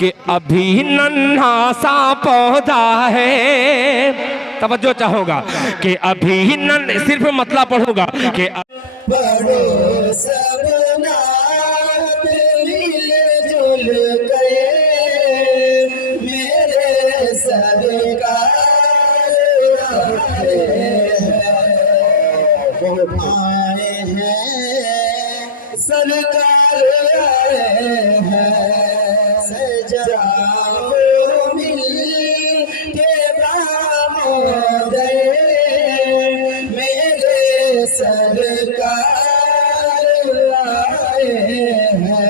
कि अभी नन्हा सा पौधा है, तवज्जो चाहूंगा कि अभी सिर्फ मतलब पढ़ूंगा कि पढ़ो सब नात मिलजुल के मेरे सरकार आए हैं, सरकार आए हैं, सजाओ मिल के बामोदय मेरे सरकार आए हैं।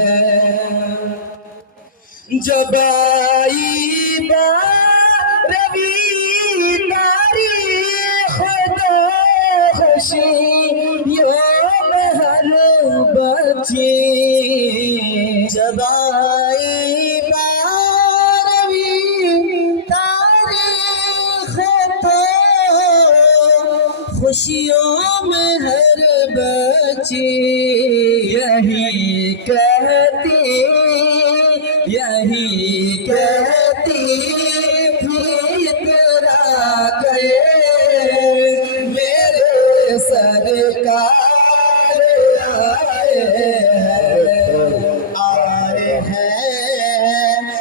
जब आई रवि तारीख दो खुशियों में हर बची, जब आई रवि तारीख तो खुशियों में हर बची, यही कहती फितरा गए मेरे सरकार आए हैं,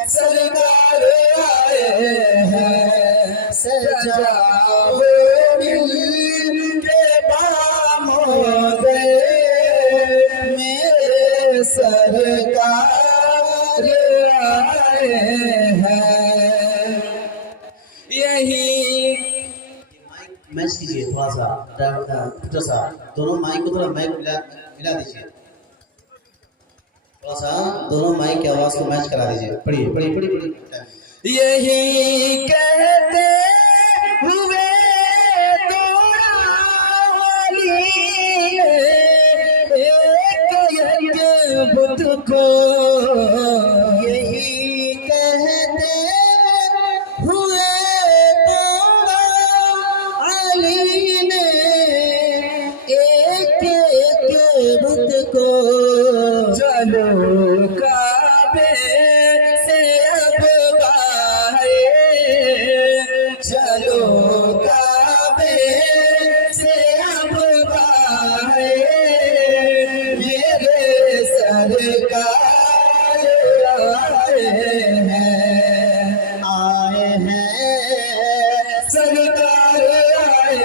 सरकार आए हैं, सजाओ मिल के बामोदय मेरे सरकार आए हैं। यही मैच कीजिए, थोड़ा सा छोटा सा, दोनों माइक को थोड़ा माइक मिला दीजिए, थोड़ा सा दोनों माइक की आवाज को मैच करा दीजिए। पढ़िए पढ़िए पढ़िए पढ़िए। यही कहते हुए तोड़ा एक बुत को, यही कहते हुए तोड़ा अली ने एक बुत को, चलो काबे से अब बाहर, चलो काबे से अब बाहर मेरे सरकार आए हैं, सरकार आए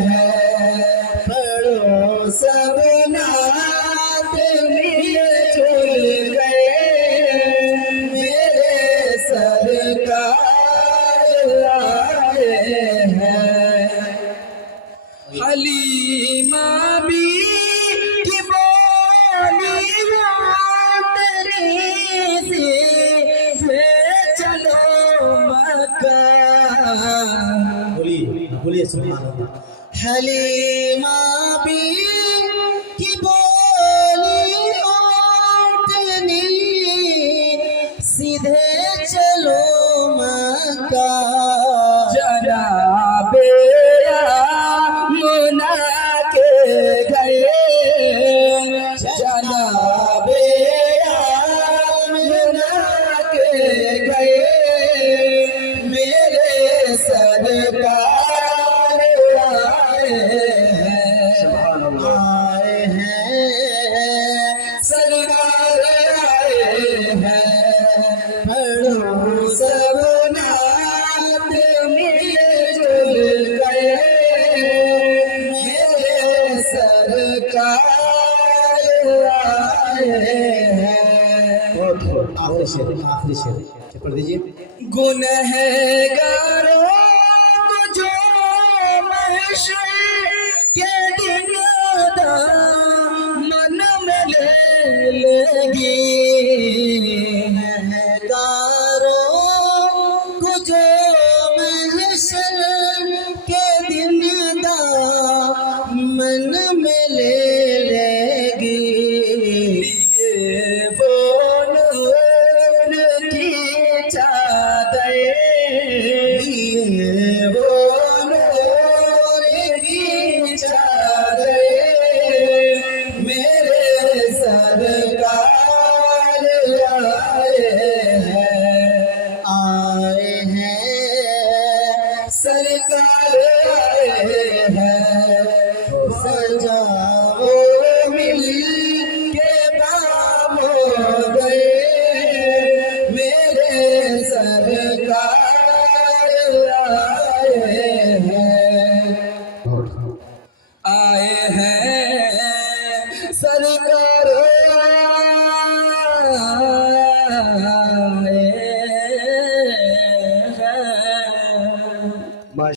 हैं। पढ़ो सब नात मिलजुल गए मेरे सरकार आए हैं। हलीमा भी की बोली से चलो मक्का, बोलिए सुभान अल्लाह। हलीमा भी की बोली सीधे चलो मक्का, जनाबे मुना के गए, जनाबे मुना के गए मेरे सरकार आए हैं, सरकार आए हैं। पढ़ो सब नात मिलजुल गए मेरे सरकार आए हैं। आखिरी शेर पढ़ दीजिए। गुनहगारों को जो महशर के दिन मन में ले लेगी, गुनहगारों को जो महशर के दिन मन में ले लेगी, मेरे सरकार आए हैं। सजाओ मिल के दामोदर मेरे सरकार आए हैं सरकार